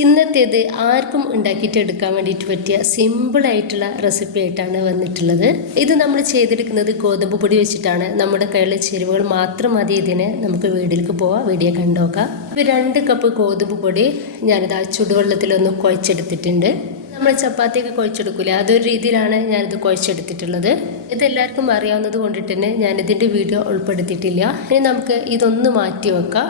ഇന്നത്തേത് ആർക്കും ഉണ്ടാക്കിയിട്ട് എടുക്കാൻ വേണ്ടിയിട്ട് പറ്റിയ സിമ്പിളായിട്ടുള്ള റെസിപ്പി ആയിട്ടാണ് വന്നിട്ടുള്ളത്. ഇത് നമ്മൾ ചെയ്തെടുക്കുന്നത് ഗോതമ്പ് പൊടി വെച്ചിട്ടാണ്. നമ്മുടെ കയ്യിലെ ചേരുവകൾ മാത്രം മതി ഇതിന്. നമുക്ക് വീട്ടിലേക്ക് പോവാം, വീഡിയോ കണ്ടുനോക്കാം. ഇപ്പോൾ 2 കപ്പ് ഗോതമ്പ് പൊടി ഞാനിത് ആ ചുടുവെള്ളത്തിലൊന്ന് കുഴച്ചെടുത്തിട്ടുണ്ട്. നമ്മൾ ചപ്പാത്തിയൊക്കെ കുഴച്ചെടുക്കില്ല, അതൊരു രീതിയിലാണ് ഞാനിത് കുഴച്ചെടുത്തിട്ടുള്ളത്. ഇതെല്ലാവർക്കും അറിയാവുന്നത് കൊണ്ടിട്ട് തന്നെ ഞാനിതിൻ്റെ വീഡിയോ ഉൾപ്പെടുത്തിയിട്ടില്ല. ഇനി നമുക്ക് ഇതൊന്ന് മാറ്റി വെക്കാം.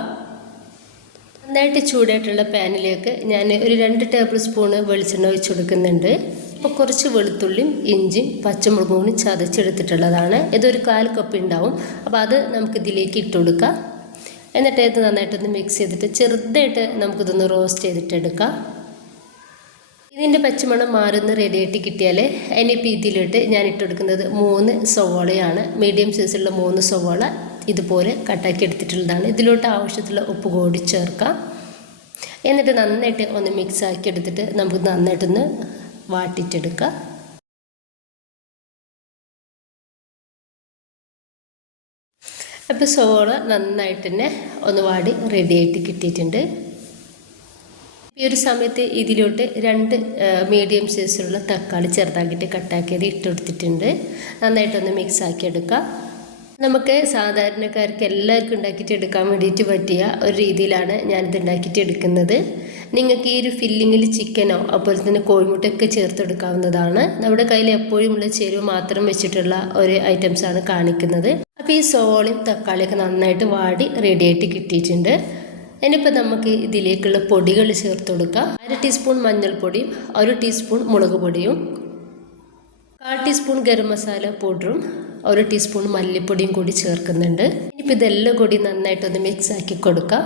നന്നായിട്ട് ചൂടായിട്ടുള്ള പാനിലേക്ക് ഞാൻ ഒരു 2 ടേബിൾ സ്പൂണ് വെളിച്ചെണ്ണ ഒഴിച്ച് കൊടുക്കുന്നുണ്ട്. അപ്പോൾ കുറച്ച് വെളുത്തുള്ളിയും ഇഞ്ചിയും പച്ചമുളകും കൂടി ചതച്ചെടുത്തിട്ടുള്ളതാണ്. ഇതൊരു 1/4 കപ്പ് ഉണ്ടാവും. അപ്പോൾ അത് നമുക്ക് ഇതിലേക്ക് ഇട്ട് കൊടുക്കാം. എന്നിട്ട് ഇത് നന്നായിട്ടൊന്ന് മിക്സ് ചെയ്തിട്ട് ചെറുതായിട്ട് നമുക്കിതൊന്ന് റോസ്റ്റ് ചെയ്തിട്ടെടുക്കാം. ഇതിൻ്റെ പച്ചമണം മാറുന്ന റെഡിയായിട്ട് കിട്ടിയാൽ ഇനിയിപ്പോൾ ഇതിലിട്ട് ഞാൻ ഇട്ടെടുക്കുന്നത് 3 സവോളയാണ്. മീഡിയം സൈസുള്ള 3 സവോള ഇതുപോലെ കട്ടാക്കി എടുത്തിട്ടുള്ളതാണ്. ഇതിലോട്ട് ആവശ്യത്തിലുള്ള ഉപ്പ് കൂടി ചേർക്കാം. എന്നിട്ട് നന്നായിട്ട് ഒന്ന് മിക്സ് ആക്കി എടുത്തിട്ട് നമുക്ക് നന്നായിട്ടൊന്ന് വാട്ടിച്ചെടുക്കാം. അപ്പോൾ സവോള നന്നായിട്ട് തന്നെ ഒന്ന് വാടി റെഡിയായിട്ട് കിട്ടിയിട്ടുണ്ട്. ഈ ഒരു സമയത്ത് ഇതിലോട്ട് 2 മീഡിയം സൈസിലുള്ള തക്കാളി ചെറുതാക്കിയിട്ട് കട്ടാക്കിയത് ഇട്ടെടുത്തിട്ടുണ്ട്. നന്നായിട്ടൊന്ന് മിക്സ് ആക്കി എടുക്കാം. നമുക്ക് സാധാരണക്കാർക്ക് എല്ലാവർക്കും ഉണ്ടാക്കിയിട്ട് എടുക്കാൻ വേണ്ടിയിട്ട് പറ്റിയ ഒരു രീതിയിലാണ് ഞാനിത് ഉണ്ടാക്കിയിട്ട് എടുക്കുന്നത്. നിങ്ങൾക്ക് ഈ ഒരു ഫില്ലിങ്ങിൽ ചിക്കനോ അതുപോലെ തന്നെ കോഴിമുട്ടയൊക്കെ ചേർത്തെടുക്കാവുന്നതാണ്. നമ്മുടെ കയ്യിൽ എപ്പോഴും ഉള്ള ചേരുവ മാത്രം വെച്ചിട്ടുള്ള ഒരു ഐറ്റംസാണ് കാണിക്കുന്നത്. അപ്പോൾ ഈ സവോളയും തക്കാളിയൊക്കെ നന്നായിട്ട് വാടി റെഡിയായിട്ട് കിട്ടിയിട്ടുണ്ട്. ഇനിയിപ്പോൾ നമുക്ക് ഇതിലേക്കുള്ള പൊടികൾ ചേർത്ത് കൊടുക്കാം. 1/2 ടീസ്പൂൺ മഞ്ഞൾപ്പൊടിയും 1 ടീസ്പൂൺ മുളക് പൊടിയും 1/4 ടീസ്പൂൺ ഗരം മസാല പൗഡറും 1 ടീസ്പൂൺ മല്ലിപ്പൊടിയും കൂടി ചേർക്കുന്നുണ്ട്. ഇനിയിപ്പോൾ ഇതെല്ലാം കൂടി നന്നായിട്ടൊന്ന് മിക്സ് ആക്കി കൊടുക്കാം.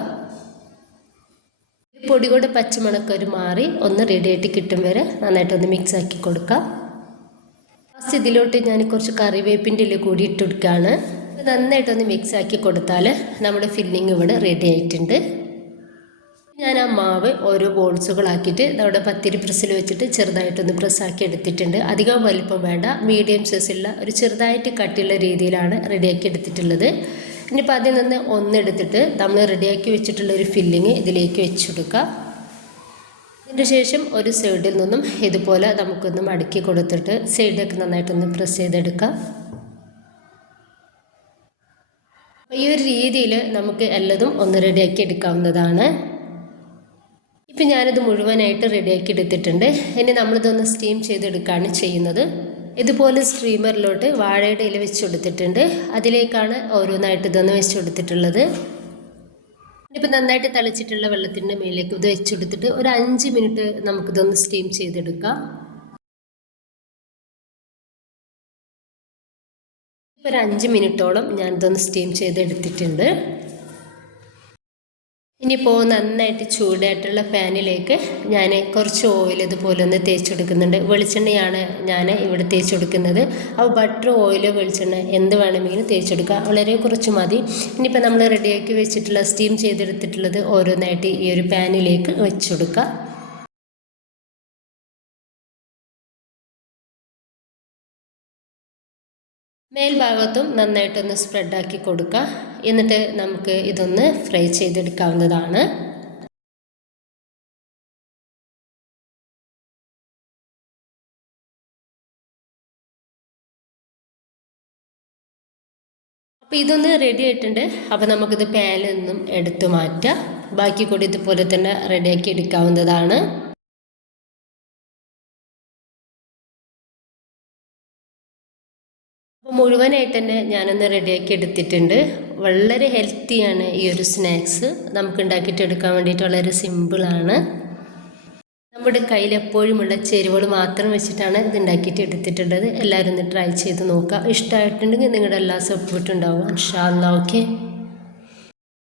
പൊടിയുടെ പച്ചമണക്കൊരു മാറി ഒന്ന് റെഡിയായിട്ട് കിട്ടും വരെ നന്നായിട്ടൊന്ന് മിക്സ് ആക്കി കൊടുക്കാം. ലാസ്റ്റ് ഇതിലോട്ട് ഞാൻ കുറച്ച് കറിവേപ്പിൻ്റെ ഇല കൂടി ഇട്ട് കൊടുക്കുകയാണ്. നന്നായിട്ടൊന്ന് മിക്സ് ആക്കി കൊടുത്താൽ നമ്മുടെ ഫില്ലിങ് ഇവിടെ റെഡി ആയിട്ടുണ്ട്. ഞാൻ ആ മാവ് ഓരോ ബോൾസുകളാക്കിയിട്ട് നമ്മുടെ പത്തിരി പ്രസ്സിൽ വെച്ചിട്ട് ചെറുതായിട്ടൊന്ന് പ്രസ്സാക്കി എടുത്തിട്ടുണ്ട്. അധികം വലിപ്പം വേണ്ട, മീഡിയം സൈസുള്ള ഒരു ചെറുതായിട്ട് കട്ടിയുള്ള രീതിയിലാണ് റെഡിയാക്കി എടുത്തിട്ടുള്ളത്. ഇനിയിപ്പോൾ അതിൽ നിന്ന് ഒന്നെടുത്തിട്ട് നമ്മൾ റെഡിയാക്കി വെച്ചിട്ടുള്ള ഒരു ഫില്ലിങ് ഇതിലേക്ക് വെച്ച് കൊടുക്കുക. അതിന് ശേഷം ഒരു സൈഡിൽ നിന്നും ഇതുപോലെ നമുക്കൊന്ന് മടക്കി കൊടുത്തിട്ട് സൈഡൊക്കെ നന്നായിട്ടൊന്ന് പ്രസ് ചെയ്തെടുക്കാം. ഈ ഒരു രീതിയിൽ നമുക്ക് എല്ലാതും ഒന്ന് റെഡിയാക്കി എടുക്കാവുന്നതാണ്. ഇപ്പം ഞാനിത് മുഴുവനായിട്ട് റെഡിയാക്കി എടുത്തിട്ടുണ്ട്. ഇനി നമ്മളിതൊന്ന് സ്റ്റീം ചെയ്തെടുക്കുകയാണ് ചെയ്യുന്നത്. ഇതുപോലെ സ്ട്രീമറിലോട്ട് വാഴയുടെ ഇല വെച്ച് കൊടുത്തിട്ടുണ്ട്. അതിലേക്കാണ് ഓരോന്നായിട്ട് ഇതൊന്ന് വെച്ച് കൊടുത്തിട്ടുള്ളത്. ഇനിയിപ്പോൾ നന്നായിട്ട് തിളച്ചിട്ടുള്ള വെള്ളത്തിൻ്റെ മേലേക്ക് ഇത് വെച്ച് കൊടുത്തിട്ട് ഒരു 5 മിനിറ്റ് നമുക്കിതൊന്ന് സ്റ്റീം ചെയ്തെടുക്കാം. ഒരു 5 മിനിറ്റോളം ഞാനിതൊന്ന് സ്റ്റീം ചെയ്തെടുത്തിട്ടുണ്ട്. ഇനിയിപ്പോൾ നന്നായിട്ട് ചൂടായിട്ടുള്ള പാനിലേക്ക് ഞാൻ കുറച്ച് ഓയിൽ ഇതുപോലെ ഒന്ന് തേച്ച് കൊടുക്കുന്നുണ്ട്. വെളിച്ചെണ്ണയാണ് ഞാൻ ഇവിടെ തേച്ച് കൊടുക്കുന്നത്. അപ്പോൾ ബട്ടർ, ഓയിൽ, വെളിച്ചെണ്ണ എന്ത് വേണമെങ്കിലും തേച്ച് കൊടുക്കുക. വളരെ കുറച്ച് മതി. ഇനിയിപ്പോൾ നമ്മൾ റെഡിയാക്കി വെച്ചിട്ടുള്ള സ്റ്റീം ചെയ്തെടുത്തിട്ടുള്ളത് ഓരോന്നായിട്ട് ഈ ഒരു പാനിലേക്ക് വെച്ച് കൊടുക്കുക. മേൽഭാഗത്തും നന്നായിട്ടൊന്ന് സ്പ്രെഡാക്കി കൊടുക്കുക. എന്നിട്ട് നമുക്ക് ഇതൊന്ന് ഫ്രൈ ചെയ്തെടുക്കാവുന്നതാണ്. അപ്പോൾ ഇതൊന്ന് റെഡി ആയിട്ടുണ്ട്. അപ്പോൾ നമുക്കിത് പാനിൽ നിന്നും എടുത്തു മാറ്റാം. ബാക്കി കൂടി ഇതുപോലെ തന്നെ റെഡിയാക്കി എടുക്കാവുന്നതാണ്. അപ്പോൾ മുഴുവനായിട്ട് തന്നെ ഞാനൊന്ന് റെഡിയാക്കി എടുത്തിട്ടുണ്ട്. വളരെ ഹെൽത്തിയാണ് ഈ ഒരു സ്നാക്സ്. നമുക്ക് ഉണ്ടാക്കിയിട്ട് എടുക്കാൻ വേണ്ടിയിട്ട് വളരെ സിമ്പിളാണ്. നമ്മുടെ കയ്യിൽ എപ്പോഴുമുള്ള ചേരുവകൾ മാത്രം വെച്ചിട്ടാണ് ഇത് ഉണ്ടാക്കിയിട്ട് എടുത്തിട്ടുള്ളത്. എല്ലാവരും ഒന്ന് ട്രൈ ചെയ്ത് നോക്കുക. ഇഷ്ടമായിട്ടുണ്ടെങ്കിൽ നിങ്ങളുടെ എല്ലാ സപ്പോർട്ടും ഉണ്ടാവും. ഇൻഷാ അല്ലാഹ്. ഓക്കെ.